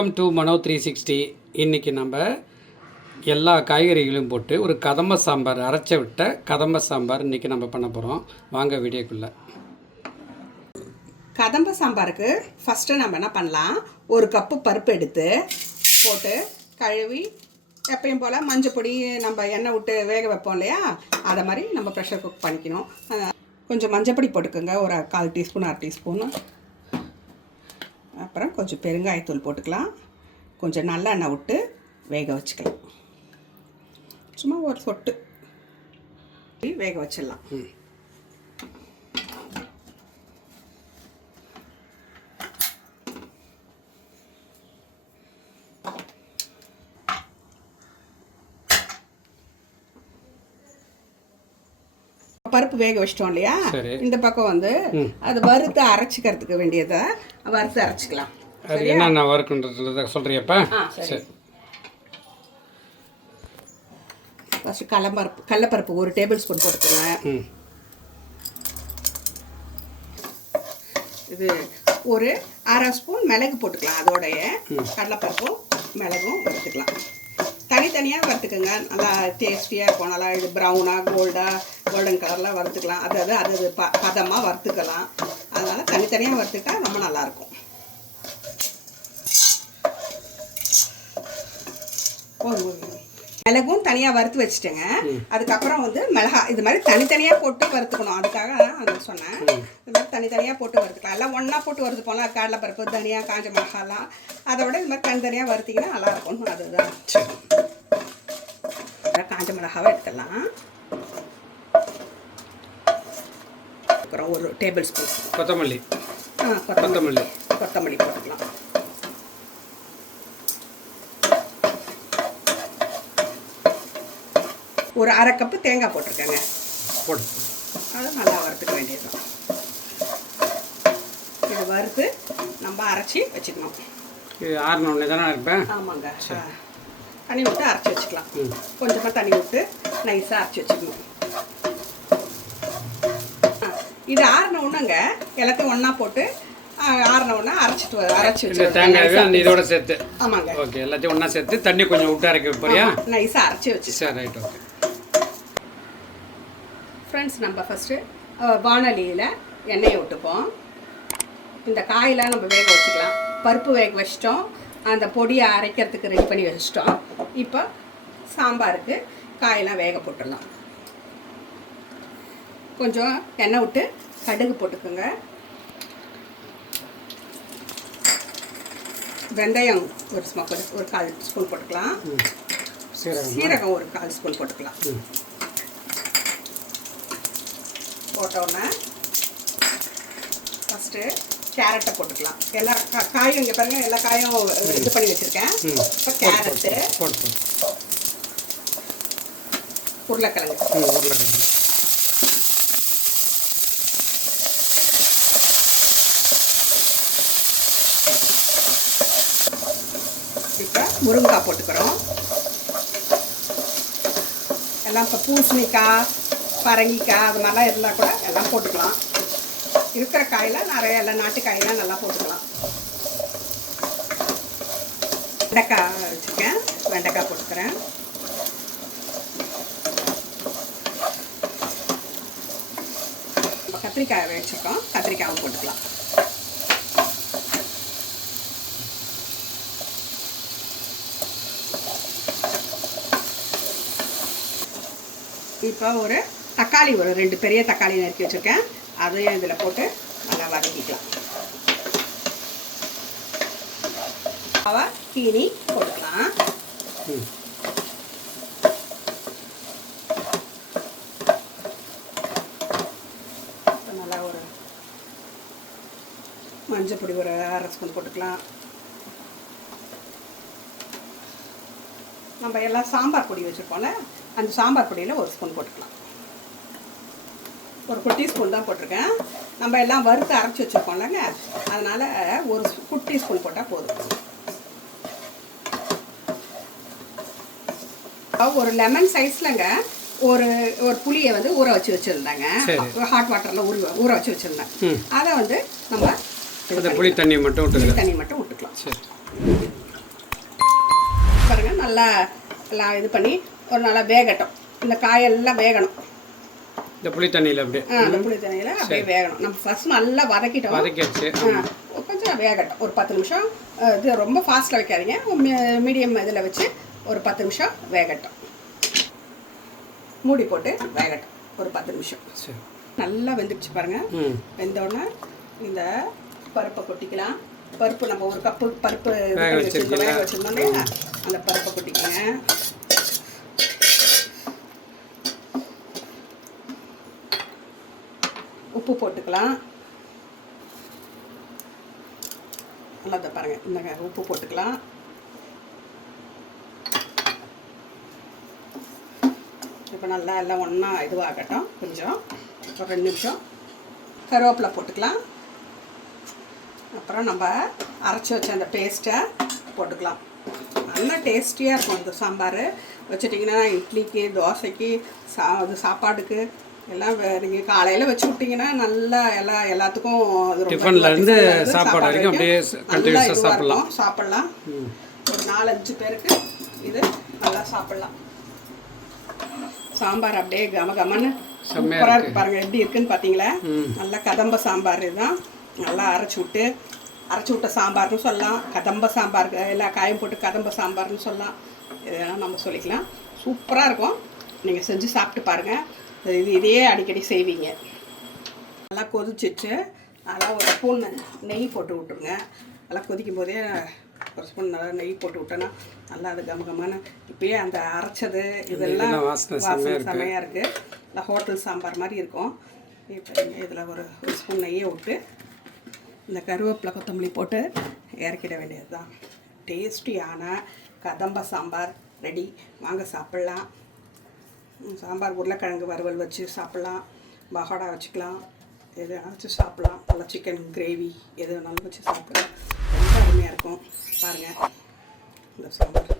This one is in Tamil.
Welcome to Mano three sixty இன்றைக்கி நம்ம எல்லா காய்கறிகளையும் போட்டு ஒரு கதம்ப சாம்பார் அரைச்ச விட்ட கதம்ப சாம்பார் இன்றைக்கி நம்ம பண்ண போகிறோம் வாங்க வீடியோக்குள்ளே. கதம்ப சாம்பாருக்கு ஃபஸ்ட்டு நம்ம என்ன பண்ணலாம்? ஒரு கப்பு பருப்பு எடுத்து போட்டு கழுவி எப்பயும் போல் மஞ்சள் பொடி நம்ம எண்ணெய் விட்டு வேக வைப்போம் இல்லையா? அதை மாதிரி நம்ம ப்ரெஷர் குக் பண்ணிக்கணும். கொஞ்சம் மஞ்சள் பொடி போட்டுக்கோங்க. ஒரு கால் டீஸ்பூன் அரை டீஸ்பூன். அப்புறம் கொஞ்சம் பெருங்காயத்தூள் போட்டுக்கலாம். கொஞ்சம் நல்லெண்ணெய் விட்டு வேக வச்சுக்கலாம். சும்மா ஒரு சொட்டு. வேக வச்சிடலாம். பருப்பு வேக வச்சிட்டோம் இல்லையா. இந்த பக்கம் வந்து அது வறுத்து அரைச்சிக்கிறதுக்கு வேண்டியதை வறுத்து அரைச்சிக்கலாம். அது என்னென்ன ஒர்க்குன்றத சொல்கிறியப்பா சரி. ஃபஸ்ட்டு கடலப்பருப்பு கடலப்பருப்பு ஒரு டேபிள் ஸ்பூன் போட்டுக்கோங்க. இது ஒரு அரை ஸ்பூன் மிளகு போட்டுக்கலாம் அதோடைய. கடலைப்பருப்பும் மிளகும் வறுத்துக்கலாம் தனித்தனியாக வறுத்துக்கோங்க. நல்லா டேஸ்டியாக இருக்கும். நல்லா இது ப்ரௌனாக கோல்டாக கோல்டன் கலரில் வறுத்துக்கலாம். அது அது அது ப பதமாக வறுத்துக்கலாம். அதனால் தனித்தனியாக வறுத்துக்கிட்டா ரொம்ப நல்லாயிருக்கும் போதும். மிளகும் தனியாக வறுத்து வச்சுட்டேங்க. அதுக்கப்புறம் வந்து மிளகா இது மாதிரி தனித்தனியாக போட்டு வறுத்துக்கணும். அதுக்காக தான் அது சொன்னேன். இது மாதிரி தனித்தனியாக போட்டு வறுத்துக்கலாம். எல்லாம் ஒன்றா போட்டு வறுத்து போகலாம். கடலைப்பருப்பு தனியாக காஞ்ச மிளகாலாம். அதை விட இது மாதிரி தனித்தனியாக வறுத்திங்கன்னா நல்லா இருக்கும் அதுதான் காஞ்ச மிளகாவை எடுத்துடலாம். அப்புறம் ஒரு டேபிள் ஸ்பூன். கொத்தமல்லி. ஆ கொத்தமல்லி. கொத்தமல்லி போட்டுக்கலாம். ஒரு அரை கப்பு தேங்காய் போட்டிருக்கேங்க. போடு. அது நல்லா வறுத்துக்க வேண்டியதுதான் இது வறுத்து நம்ம அரைச்சி வச்சுக்கணும். இது ஆறினோடனே தானே இருப்பேன் ஆமாங்க. தண்ணி விட்டு அரைச்சி வச்சுக்கலாம். கொஞ்சமாக தண்ணி விட்டு நைஸாக அரைச்சி வச்சுக்கணும். இது ஆறின உடனேங்க எல்லாத்தையும் ஒன்றா போட்டு ஆறின உடனே அரைச்சிட்டு அரைச்சி வச்சு தேங்காய் அந்த இதோட சேர்த்து. ஆமாங்க. ஓகே எல்லாத்தையும் ஒன்றா சேர்த்து தண்ணி கொஞ்சம் விட்டு அரைக்க போறியா நைஸாக அரைச்சி வச்சு சரி ரைட் ஓகே. ஃப்ரெண்ட்ஸ் நம்ம ஃபஸ்ட்டு வானலியில் எண்ணெயை விட்டுப்போம் இந்த காயெல்லாம் நம்ம வேக வச்சுக்கலாம். பருப்பு வேக வச்சிட்டோம். அந்த பொடியை அரைக்கிறதுக்கு ரெடி பண்ணி வச்சிட்டோம். இப்போ சாம்பாருக்கு காயெல்லாம் வேக போட்டுடலாம். கொஞ்சம் எண்ணெய் விட்டு கடுகு போட்டுக்கோங்க. வெந்தயம் ஒரு ஸ்மா ஒரு கால் ஸ்பூன் போட்டுக்கலாம். சீரகம். ஒரு கால் ஸ்பூன் போட்டுக்கலாம். போட்டோன்னே ஃபஸ்ட்டு கேரட்டை போட்டுக்கலாம். எல்லா காயும் இங்கே பாருங்க எல்லா காயும் இது பண்ணி வச்சுருக்கேன். இப்போ கேரட்டு உருளைக்கிழங்கு. உருளைக்கிழங்கு. இப்போ முருங்கைக்காய் போட்டுக்கிறோம். எல்லாம் இப்போ பூசணிக்காய் பரங்கிக்காய் அது மாதிரிலாம் இருந்தால் கூட எல்லாம் போட்டுக்கலாம். இருக்கிற காயில் நிறைய எல்லா நாட்டு காயெல்லாம் நல்லா போட்டுக்கலாம். வெண்டைக்காய் வச்சுருக்கேன். வெண்டைக்காய் போட்டுக்கிறேன். கத்திரிக்காய் வச்சுருக்கோம். கத்திரிக்காயும் போட்டுக்கலாம். இப்போ ஒரு தக்காளி ஒரு ரெண்டு பெரிய தக்காளி நறுக்கி வச்சுருக்கேன். அதையும் இதில் போட்டு நல்லா வதக்கிக்கலாம். அவ தீனி போட்டுக்கலாம். நல்லா ஒரு மஞ்சள் பொடி ஒரு அரை ஸ்பூன் போட்டுக்கலாம். நம்ம எல்லாம் சாம்பார் பொடி வச்சுருப்போம்ல அந்த சாம்பார் பொடியில் ஒரு ஸ்பூன் போட்டுக்கலாம். ஒரு குட்டி ஸ்பூன் தான் போட்டிருக்கேன். நம்ம எல்லாம் வறுத்து அரைச்சி வச்சுருப்போம்லங்க அதனால் ஒரு குட்டி ஸ்பூன் போட்டால் போதும். ஒரு லெமன் சைஸ்லங்க ஒரு ஒரு புளியை வந்து ஊற வச்சு வச்சுருந்தாங்க. சரி. ஹாட் வாட்டரில் ஊற ஊற வச்சு வச்சுருந்தேன். அதை வந்து நம்ம புளி தண்ணி மட்டும் புளி தண்ணி மட்டும் விட்டுக்கலாம். சரி. நல்லா எல்லாம் இது பண்ணி ஒரு நல்லா வேகட்டும். இந்த காயெல்லாம் வேகணும். இந்த புளி தண்ணியில் அப்படியே. அந்த புளி தண்ணியில் அப்படியே வேகணும். நம்ம ஃபர்ஸ்ட் நல்லா வதக்கிட்டோம். வதக்கிடுச்சு கொஞ்சம் வேகட்டும். ஒரு பத்து நிமிஷம். இது ரொம்ப ஃபாஸ்ட்டில் வைக்காதீங்க. மீடியம் இதில் வச்சு ஒரு பத்து நிமிஷம் வேகட்டும். மூடி போட்டு வேகட்டும். ஒரு பத்து நிமிஷம். நல்லா வெந்துடுச்சு பாருங்கள் வெந்தோடனே இந்த பருப்பை கொட்டிக்கலாம். பருப்பு நம்ம ஒரு கப்பு பருப்பு வச்சிருந்தோம் அந்த பருப்பை கொட்டிக்கங்க. உப்பு போட்டுக்கலாம். நல்லா இதை பாருங்க. இந்த உப்பு போட்டுக்கலாம். இப்போ நல்லா எல்லாம் ஒன்றா இதுவாகட்டும். கொஞ்சம் ஒரு ரெண்டு நிமிஷம். கருவேப்பிலை போட்டுக்கலாம். அப்புறம் நம்ம அரைச்சி வச்ச அந்த பேஸ்ட்டை போட்டுக்கலாம். நல்லா டேஸ்டியாக இருக்கும் இந்த சாம்பார். வச்சுட்டிங்கன்னா இட்லிக்கு தோசைக்கு சா அது சாப்பாடுக்கு எல்லாம் நீங்கள் காலையில் வச்சு விட்டிங்கன்னா நல்லா எல்லா எல்லாத்துக்கும் அது ரொம்ப டிஃபன்ல இருந்து டிஃபன்ல இருந்து சாப்பாடு வரைக்கும் அப்படியே இதுவா சாப்பிடலாம். சாப்பிடலாம். ஒரு நாலஞ்சு பேருக்கு இது நல்லா சாப்பிடலாம். சாம்பார் அப்படியே கம கமன்னு சூப்பராக இருக்கு. பாருங்க. எப்படி இருக்குன்னு பார்த்தீங்களா ம். நல்லா கதம்ப சாம்பார் இதுதான். நல்லா அரைச்சி விட்டு அரைச்சி விட்ட சாம்பார்னு சொல்லலாம். கதம்ப சாம்பார் எல்லா காயும் போட்டு கதம்ப சாம்பார்னு சொல்லலாம். இதெல்லாம் நம்ம சொல்லிக்கலாம். சூப்பராக இருக்கும். நீங்கள் செஞ்சு சாப்பிட்டு பாருங்கள் இது இதையே அடிக்கடி செய்வீங்க. நல்லா கொதிச்சிச்சு. நல்லா ஒரு ஸ்பூன் நெய் போட்டு விட்ருங்க நல்லா கொதிக்கும் போதே ஒரு ஸ்பூன் நல்லா நெய் போட்டு விட்டோன்னா நல்லா அது கமகமான இப்பயே அந்த அரைச்சது இதெல்லாம் வாசனை. செம்மையாக இருக்குது நல்லா ஹோட்டல் சாம்பார் மாதிரி இருக்கும். இப்போ இதில் ஒரு ஒரு ஸ்பூன் நெய்யை விட்டு இந்த கருவேப்பிலை கொத்தமல்லி போட்டு இறக்கிட வேண்டியது தான் டேஸ்டியான கதம்ப சாம்பார் ரெடி. வாங்க சாப்பிட்லாம். சாம்பார் உருளைக்கிழங்கு வறுவல் வச்சு சாப்பிட்லாம். பகோடா வச்சுக்கலாம். எது வச்சு சாப்பிட்லாம். நல்லா சிக்கன் கிரேவி எது வேணாலும் வச்சு சாப்பிட்லாம். ரொம்ப அருமையாக இருக்கும். பாருங்கள் இந்த சாம்பார்.